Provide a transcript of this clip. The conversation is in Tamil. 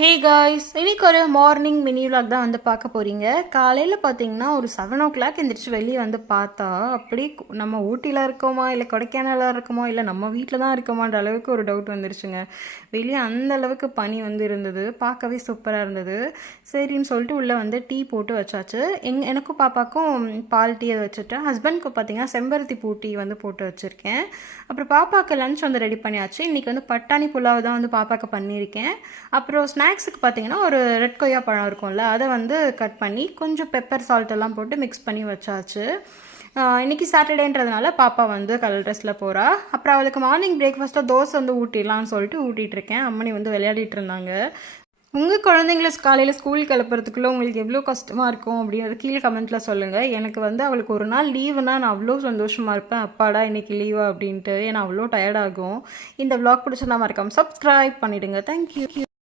ஹே காய்ஸ், இன்னைக்கு ஒரு மார்னிங் மினி விலாக் தான் வந்து பார்க்க போகிறீங்க. காலையில் பார்த்தீங்கன்னா ஒரு 7 o'clock எந்திரிச்சு வெளியே வந்து பார்த்தா அப்படி நம்ம ஊட்டியில் இருக்கோமா இல்லை கொடைக்கானலில் இருக்கோமா இல்லை நம்ம வீட்டில் தான் இருக்கோமான்ற அளவுக்கு ஒரு டவுட் வந்துருச்சுங்க. வெளியே அந்த அளவுக்கு பனி வந்து இருந்தது, பார்க்கவே சூப்பராக இருந்தது. சரின்னு சொல்லிட்டு உள்ளே வந்து டீ போட்டு வச்சாச்சு. எனக்கும் பாப்பாக்கும் பால் டீ வச்சுட்டேன். ஹஸ்பண்ட்க்கு பார்த்தீங்கன்னா செம்பருத்தி பூ டீ வந்து போட்டு வச்சுருக்கேன். அப்புறம் பாப்பாவுக்கு லஞ்ச் வந்து ரெடி பண்ணியாச்சு. இன்றைக்கி வந்து பட்டாணி புலாவ் தான் வந்து பாப்பாவுக்கு பண்ணியிருக்கேன். அப்புறம் ஸ்நாக்ஸுக்கு பார்த்தீங்கன்னா ஒரு ரெட் கொய்யா பழம் இருக்கும்ல, அதை வந்து கட் பண்ணி கொஞ்சம் பெப்பர் சால்ட் எல்லாம் போட்டு மிக்ஸ் பண்ணி வச்சாச்சு. இன்றைக்கி சாட்டர்டேன்றதுனால பாப்பா வந்து கலர் ட்ரெஸ்ஸில் போகிறா. அப்புறம் அவளுக்கு மார்னிங் பிரேக்ஃபாஸ்ட்டாக தோசை வந்து ஊட்டிடலான்னு சொல்லிட்டு ஊட்டிகிட்ருக்கேன். அம்மனி வந்து விளையாடிட்டு இருந்தாங்க. உங்கள் குழந்தைங்கள காலையில் ஸ்கூல் கிளப்புறதுக்குள்ளே உங்களுக்கு எவ்வளோ கஷ்டமாக இருக்கும் அப்படிங்கிறது கீழே கமெண்ட்டில் சொல்லுங்கள். எனக்கு வந்து அவளுக்கு ஒரு நாள் லீவுனா நான் அவ்வளோ சந்தோஷமாக இருப்பேன். அப்பாடா இன்றைக்கி லீவா அப்படின்ட்டு. ஏன்னா அவ்வளோ டயர்டாகும். இந்த vlog பிடிச்சா மறக்காமல் சப்ஸ்கிரைப் பண்ணிவிடுங்க. தேங்க்யூ.